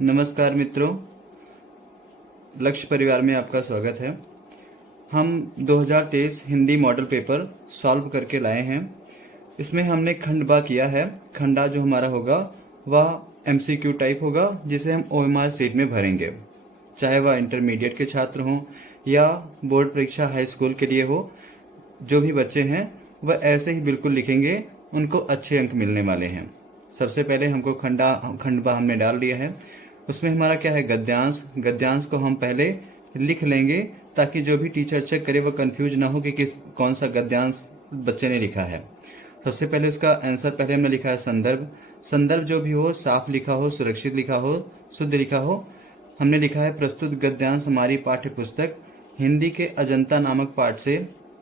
नमस्कार मित्रों, लक्ष्य परिवार में आपका स्वागत है। हम 2023 हिंदी मॉडल पेपर सॉल्व करके लाए हैं। इसमें हमने खंड किया है। खंडा जो हमारा होगा वह एमसीक्यू टाइप होगा, जिसे हम ओएमआर सीट में भरेंगे, चाहे वह इंटरमीडिएट के छात्र हों या बोर्ड परीक्षा हाई स्कूल के लिए हो। जो भी बच्चे हैं वह ऐसे ही बिल्कुल लिखेंगे, उनको अच्छे अंक मिलने वाले हैं। सबसे पहले हमको खंडबा हमने डाल दिया है। उसमें हमारा क्या है, गद्यांश को हम पहले लिख लेंगे ताकि जो भी टीचर चेक करे वो कंफ्यूज ना हो कि कौन सा गद्यांश बच्चे ने लिखा है। सबसे पहले उसका आंसर पहले हमने लिखा है संदर्भ जो भी हो, साफ लिखा हो, सुरक्षित लिखा हो, शुद्ध लिखा हो। हमने लिखा है प्रस्तुत गद्यांश हमारी पाठ्य पुस्तक हिंदी के अजंता नामक पाठ से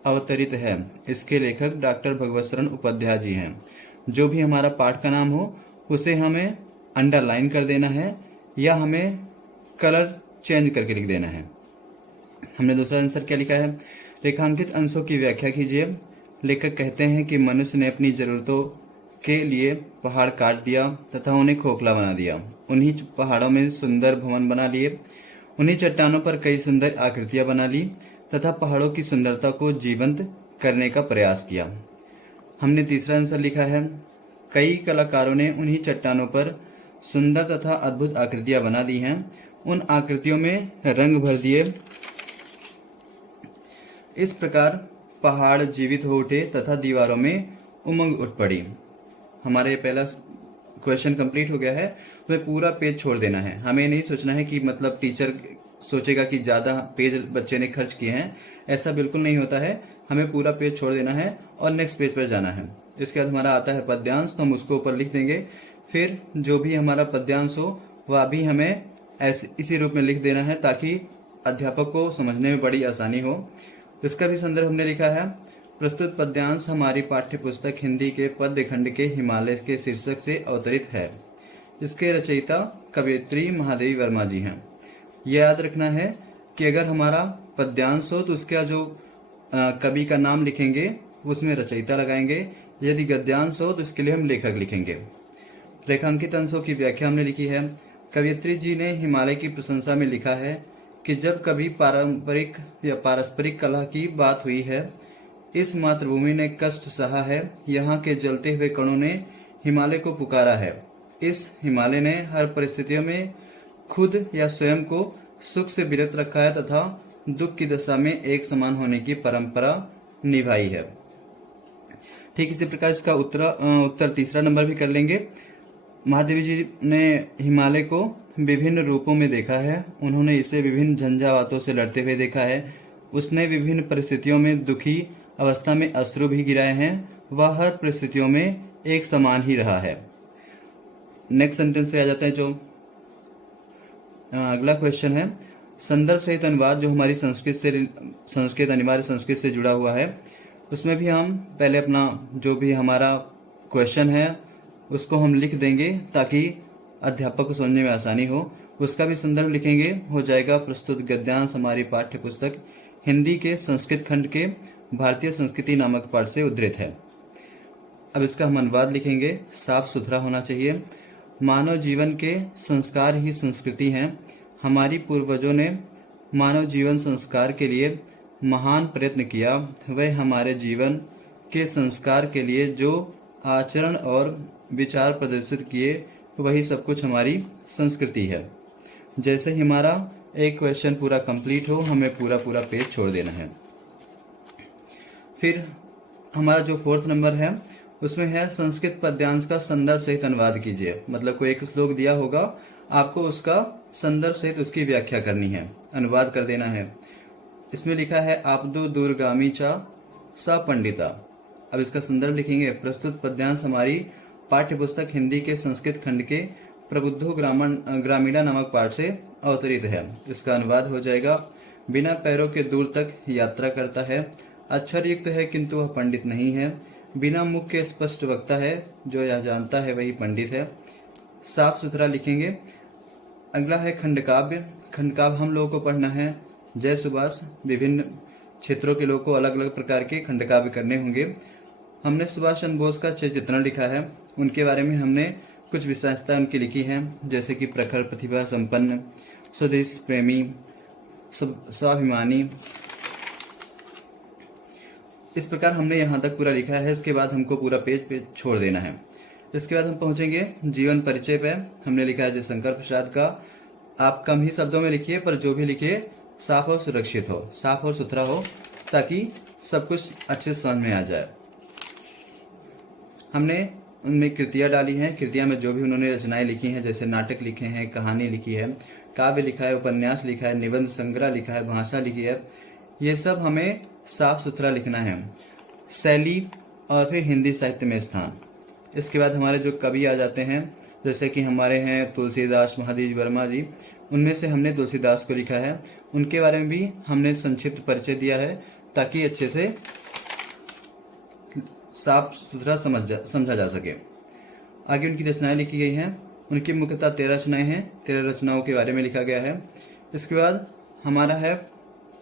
अवतरित है। इसके लेखक डॉक्टर भगवत शरण उपाध्याय जी हैं। जो भी हमारा पाठ का नाम हो उसे हमें अंडरलाइन कर देना है या हमें कलर चेंज करके लिख देना है। हमने दूसरा आंसर क्या लिखा है, रेखांकित अंशों की व्याख्या कीजिए। लेखक कहते हैं कि मनुष्य ने अपनी जरूरतों के लिए पहाड़ काट दिया तथा उन्हें खोखला बना दिया। उन्हीं पहाड़ों में सुंदर भवन बना लिए, उन्हीं चट्टानों पर कई सुंदर आकृतियां बना ली तथा पहाड़ों की सुंदरता को जीवंत करने का प्रयास किया। हमने तीसरा आंसर लिखा है, कई कलाकारों ने उन्हीं चट्टानों पर सुंदर तथा अद्भुत आकृतियां बना दी हैं। उन आकृतियों में रंग भर दिए। इस प्रकार पहाड़ जीवित हो उठे तथा दीवारों में उमंग उठ पड़ी। हमारे पहला क्वेश्चन कंप्लीट हो गया है। हमें पूरा पेज छोड़ देना है। हमें नहीं सोचना है कि मतलब टीचर सोचेगा कि ज्यादा पेज बच्चे ने खर्च किए हैं, ऐसा बिल्कुल नहीं होता है। हमें पूरा पेज छोड़ देना है और नेक्स्ट पेज पर जाना है। इसके बाद हमारा आता है पद्यांश, तो हम उसको ऊपर लिख देंगे। फिर जो भी हमारा पद्यांश हो वह भी हमें इसी रूप में लिख देना है ताकि अध्यापक को समझने में बड़ी आसानी हो। इसका भी संदर्भ हमने लिखा है, प्रस्तुत पद्यांश हमारी पाठ्य पुस्तक हिंदी के पद्य खंड के हिमालय के शीर्षक से अवतरित है। इसके रचयिता कवयित्री महादेवी वर्मा जी हैं। यह याद रखना है कि अगर हमारा पद्यांश हो तो उसका जो कवि का नाम लिखेंगे उसमें रचयिता लगाएंगे। यदि गद्यांश हो तो इसके लिए हम लेखक लिखेंगे। रेखांकित अंशों की व्याख्या हमने लिखी है। कवयित्री जी ने हिमालय की प्रशंसा में लिखा है कि जब कभी पारंपरिक या पारस्परिक कला की बात हुई है, इस मातृभूमि ने कष्ट सहा है। यहाँ के जलते हुए कणों ने हिमालय को पुकारा है। इस हिमालय ने हर परिस्थितियों में खुद या स्वयं को सुख से विरत रखा है तथा दुख की दशा में एक समान होने की परंपरा निभाई है। ठीक इसी प्रकार इसका उत्तर तीसरा नंबर भी कर लेंगे। महादेवी जी ने हिमालय को विभिन्न रूपों में देखा है। उन्होंने इसे विभिन्न झंझावातों से लड़ते हुए देखा है। उसने विभिन्न परिस्थितियों में दुखी अवस्था में अश्रु भी गिराए हैं। वह हर परिस्थितियों में एक समान ही रहा है। नेक्स्ट सेंटेंस पे आ जाते हैं। जो अगला क्वेश्चन है, संदर्भ सहित अनुवाद जो हमारी संस्कृत अनिवार्य संस्कृत से जुड़ा हुआ है। उसमें भी हम पहले अपना जो भी हमारा क्वेश्चन है उसको हम लिख देंगे ताकि अध्यापक को समझने में आसानी हो। उसका भी संदर्भ लिखेंगे। हो जाएगा प्रस्तुत गद्यांश हमारी पाठ्य पुस्तक हिंदी के संस्कृत खंड के भारतीय संस्कृति नामक पाठ से उद्धृत है। अब इसका हम अनुवाद लिखेंगे। साफ सुथरा होना चाहिए। मानव जीवन के संस्कार ही संस्कृति हैं। हमारी पूर्वजों ने मानव जीवन संस्कार के लिए महान प्रयत्न किया। वह हमारे जीवन के संस्कार के लिए जो आचरण और विचार प्रदर्शित किए, वही सब कुछ हमारी संस्कृति है। जैसे ही हमारा एक क्वेश्चन पूरा कंप्लीट हो, हमें पूरा पेज छोड़ देना है। फिर हमारा जो फोर्थ नंबर है उसमें है संस्कृत पद्यांश का संदर्भ सहित अनुवाद कीजिए। मतलब कोई एक श्लोक दिया होगा, आपको उसका संदर्भ सहित उसकी व्याख्या करनी है, अनुवाद कर देना है। इसमें लिखा है आपदो दूरगामी चा सा पंडिता। अब इसका संदर्भ लिखेंगे। प्रस्तुत पद्यांश हमारी पाठ्य पुस्तक हिंदी के संस्कृत खंड के प्रबुद्धो ग्रामीणा नामक पाठ से अवतरित है। इसका अनुवाद हो जाएगा, बिना पैरों के दूर तक यात्रा करता है, अक्षर युक्त है किंतु वह पंडित नहीं है, बिना मुख के स्पष्ट वक्ता है, जो यह जानता है वही पंडित है। साफ सुथरा लिखेंगे। अगला है खंडकाव्य। खंडकाव्य हम लोगों को पढ़ना है। जय सुभाष, विभिन्न क्षेत्रों के लोगों को अलग अलग प्रकार के खंडकाव्य करने होंगे। हमने सुभाष चंद्र बोस का चित्रण लिखा है। उनके बारे में हमने कुछ विशेषता उनकी लिखी है, जैसे कि प्रखर प्रतिभा संपन्न, स्वदेश प्रेमी, स्वाभिमानी। इस प्रकार हमने यहाँ तक पूरा लिखा है। इसके बाद हमको पूरा पेज छोड़ देना है। इसके बाद हम पहुंचेंगे जीवन परिचय पे। हमने लिखा है जयशंकर प्रसाद का। आप कम ही शब्दों में लिखिए, पर जो भी लिखिए साफ और सुरक्षित हो, साफ और सुथरा हो, ताकि सब कुछ अच्छे से समझ में आ जाए। हमने उनमें कृतियां डाली हैं। कृतियां में जो भी उन्होंने रचनाएं लिखी हैं, जैसे नाटक लिखे हैं, कहानी लिखी है, काव्य लिखा है, उपन्यास लिखा है, निबंध संग्रह लिखा है, भाषा लिखी है, ये सब हमें साफ सुथरा लिखना है। शैली और फिर हिंदी साहित्य में स्थान। इसके बाद हमारे जो कवि आ जाते हैं, जैसे कि हमारे हैं तुलसीदास, महादेव वर्मा जी। उनमें से हमने तुलसीदास को लिखा है। उनके बारे में भी हमने संक्षिप्त परिचय दिया है, ताकि अच्छे से साफ सुथरा समझा जा सके। आगे उनकी रचनाएं लिखी गई हैं। उनकी मुख्यतः 13 रचनाएं हैं। 13 रचनाओं के बारे में लिखा गया है। इसके बाद हमारा है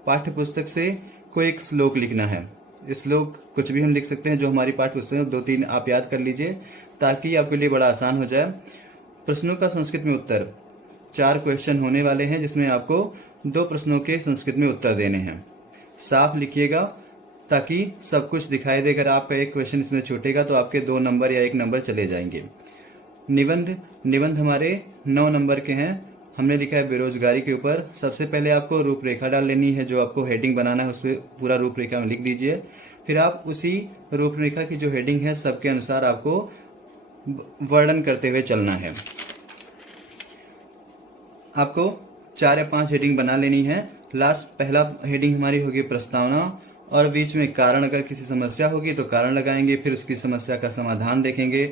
पाठ्य पुस्तक से कोई एक श्लोक लिखना है। श्लोक कुछ भी हम लिख सकते हैं जो हमारी पाठ्य पुस्तक में 2-3 आप याद कर लीजिए, ताकि आपके लिए बड़ा आसान हो जाए। प्रश्नों का संस्कृत में उत्तर 4 क्वेश्चन होने वाले हैं, जिसमें आपको 2 प्रश्नों के संस्कृत में उत्तर देने हैं। साफ लिखिएगा ताकि सब कुछ दिखाई दे। अगर आपका एक क्वेश्चन इसमें छूटेगा तो आपके 2 नंबर या 1 नंबर चले जाएंगे। निबंध हमारे 9 नंबर के हैं। हमने लिखा है बेरोजगारी के ऊपर। सबसे पहले आपको रूपरेखा डाल लेनी है, जो आपको हेडिंग बनाना है उसमें पूरा रूपरेखा में लिख दीजिए। फिर आप उसी रूपरेखा की जो हेडिंग है सबके अनुसार आपको वर्णन करते हुए चलना है। आपको 4 या 5 हेडिंग बना लेनी है। पहला हेडिंग हमारी होगी प्रस्तावना, और बीच में कारण। अगर किसी समस्या होगी तो कारण लगाएंगे, फिर उसकी समस्या का समाधान देखेंगे,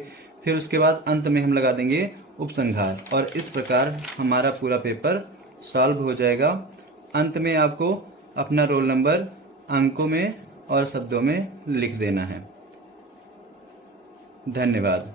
फिर उसके बाद अंत में हम लगा देंगे उपसंहार। और इस प्रकार हमारा पूरा पेपर सॉल्व हो जाएगा। अंत में आपको अपना रोल नंबर अंकों में और शब्दों में लिख देना है। धन्यवाद।